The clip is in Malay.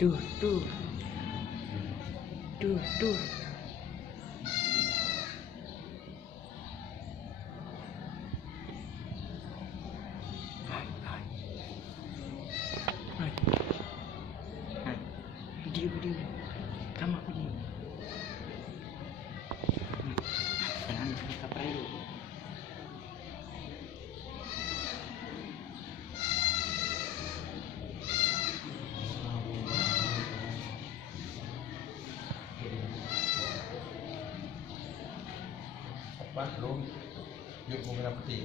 Tuh, tuh. Tuh, tuh. Video. Kamu pergi. Jangan kita pergi. Apa belum? Yuk, mau peti.